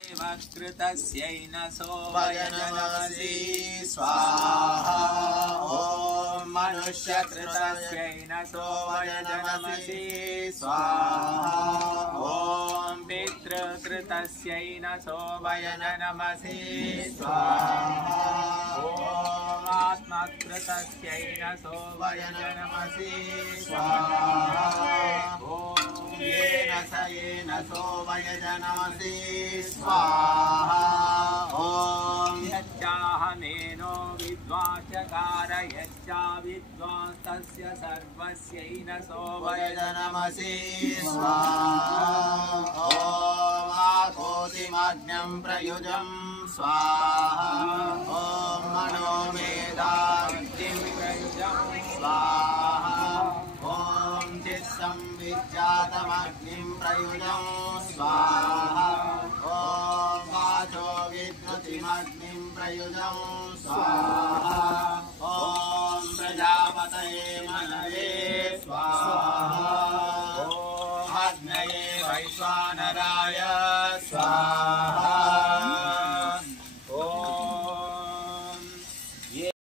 कृतस्यै न वयनमसि स्वाहा ॐ मनुष्यकृतस्यै न वयनमसि स्वाहा ॐ पितृकृतस्यै न वयनमसि स्वाहा ॐ आत्मकृतस्यै न वयनमसि स्वाहा येन सो वयनमसि स्वाहा ॐ यच्चाहमेनो विद्वाचकार यच्चा विद्वांस्तस्य सर्वस्यै न वयनमसि स्वाहा ॐ आकोतिमग्नं प्रयुजं स्वाहा ॐ मनोमेधाग्निं प्रयुजं स्वाहा ॐ चित्संविज्जातमग्निं प्रयुजं स्वाहा ॐ वाचो विद्युतिमग्निं प्रयुजं स्वाहा